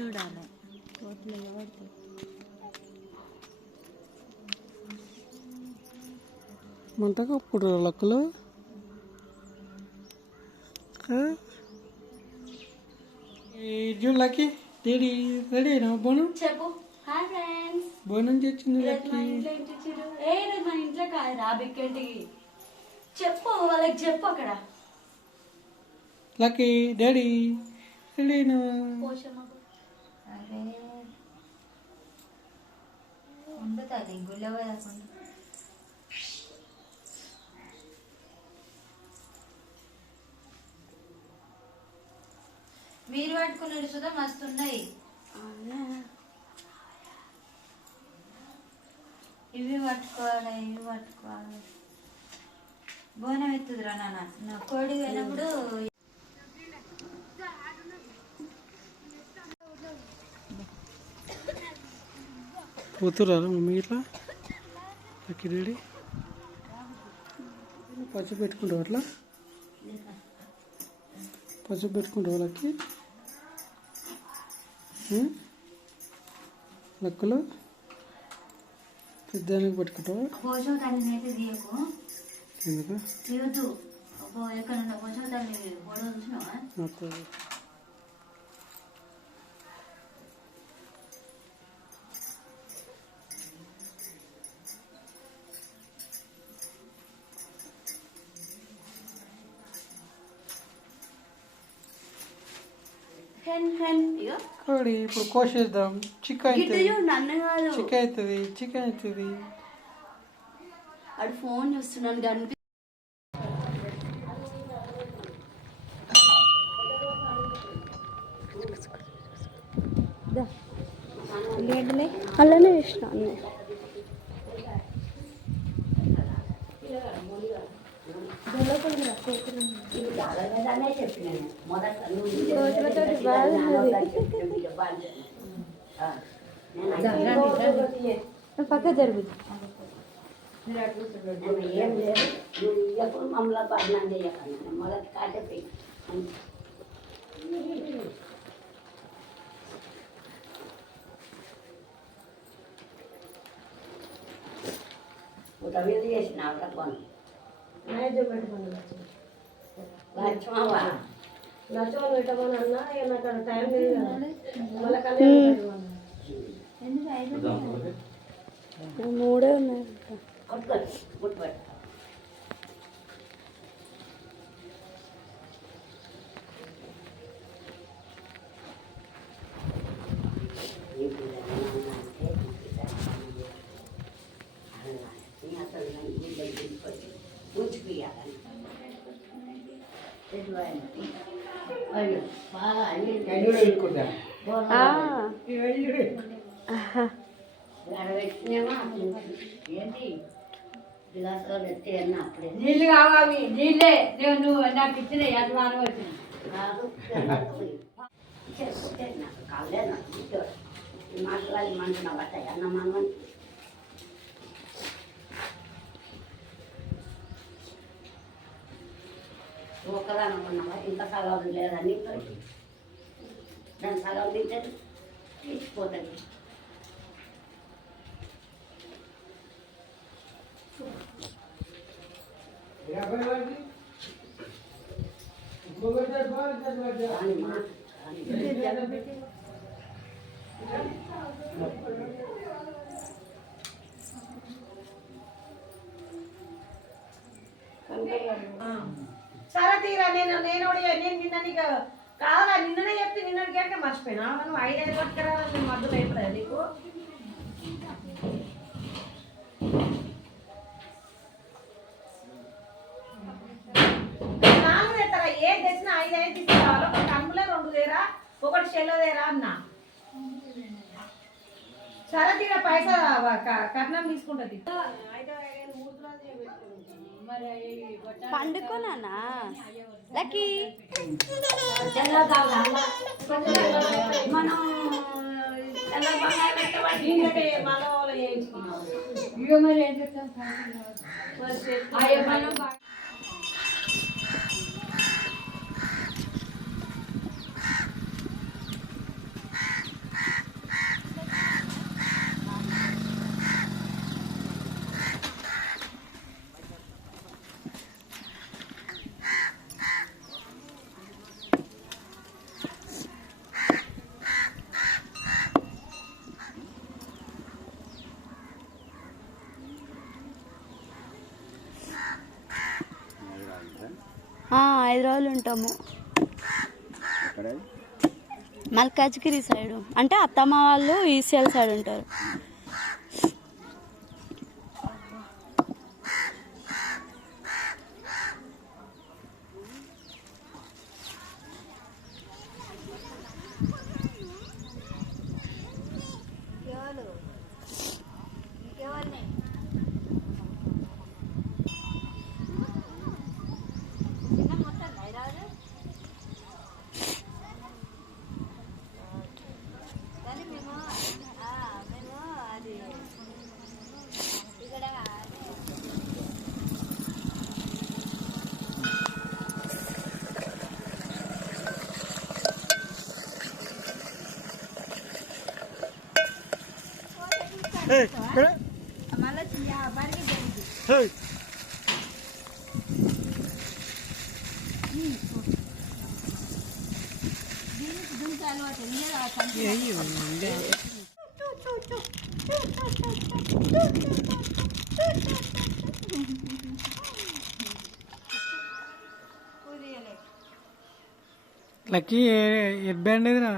చూడాలి. కోట్లలో పడుతుంది మంట కప్పుడు లక్కలు లక్కీ? డేడీ రెడీ అయినా బోనం? చెప్పు. Hi friends. బోనం మా లక్కీ ఏం మా ఇంట్లో కాదు రా బిక్కంటికి. చెప్పు వాళ్ళకి చెప్పు అక్కడ. Lucky daddy. పోయకుండా మీరు పట్టుకున్నారు సుధా మస్తు ఉన్నాయి ఇవి పట్టుకోవాలి ఇవి పట్టుకోవాలి. బోనం ఎత్తుదురా నాన్న? నా కోడి పోయినప్పుడు పోతురారా మమ్మీ ఇట్లా? Lucky daddy? పచ్చి పెట్టుకుంటావు అట్లా? పచ్చి పెట్టుకుంటావు లక్కీ? లక్కలు? పెద్దానికి పెట్టుకుంటావా? ఎందుకు? కోడి ఇప్పుడు కోసేద్దాం. చికెన్ ఇటు అవుతుంది చికెన్ అవుతుంది చికెన్ అవుతుంది అడు ఫోన్ చూస్తున్నాను కనిపి అలానే ఇష్టం అన్నీ పక్క జరుగు ఏం లేదు నువ్వు ఇయ్యకు మమ్మల్ని బదనాం చేయకండి మొదటి కాటే ఒక మీద చేసిన ఆవిడ కొను నచ్చవాలి పెట్టమని అన్నా ఇక నాకు అక్కడ టైం లేదు కదా. మళ్ళీ కళ్యాణం మూడే ఉన్నాయి. నీళ్ళు కావాలి నీళ్ళే నేను నువ్వు నాకు ఇచ్చిన యజమానం వచ్చింది కాదు చేసుకుంటే నాకు కాలే నాకు ఇటు మాట్లాడి మంటున్నా పట్టాయి అన్న మనం ఒకదాని అనుకున్నావా ఇంత సగం లేదని దాని సగం తింటే తీసిపోతుంది. కానీ మా తీరా? నేను నేను నేను నిన్న నీకు కావాలా? నిన్ననే చెప్తే నిన్న కేక మర్చిపోయినా? నువ్వు ఐదైదు పట్టుకురా నేను మధ్యలో అయిపోయా నీకు? నాలుగు తెస్తారా ఏం తెచ్చినా ఐదు ఐదు తీసుకురావాలి? ఒకటి అమ్ములే రెండు దేరా ఒకటి చెల్లదేరా అన్న? సరే తీరా పైసా క- కట్నం తీసుకుంటుంది పండుకోనా లక్కీ. మనం మన వాళ్ళు చేయించుకున్నాం ఐదు రోజులు ఉంటాము. మల్కాజ్గిరి సైడ్. అంటే అత్తమ్మ వాళ్ళు ఈసీఎల్ సైడ్ ఉంటారు. లక్కీ హెడ్ బ్యాండ్ ఏదిరా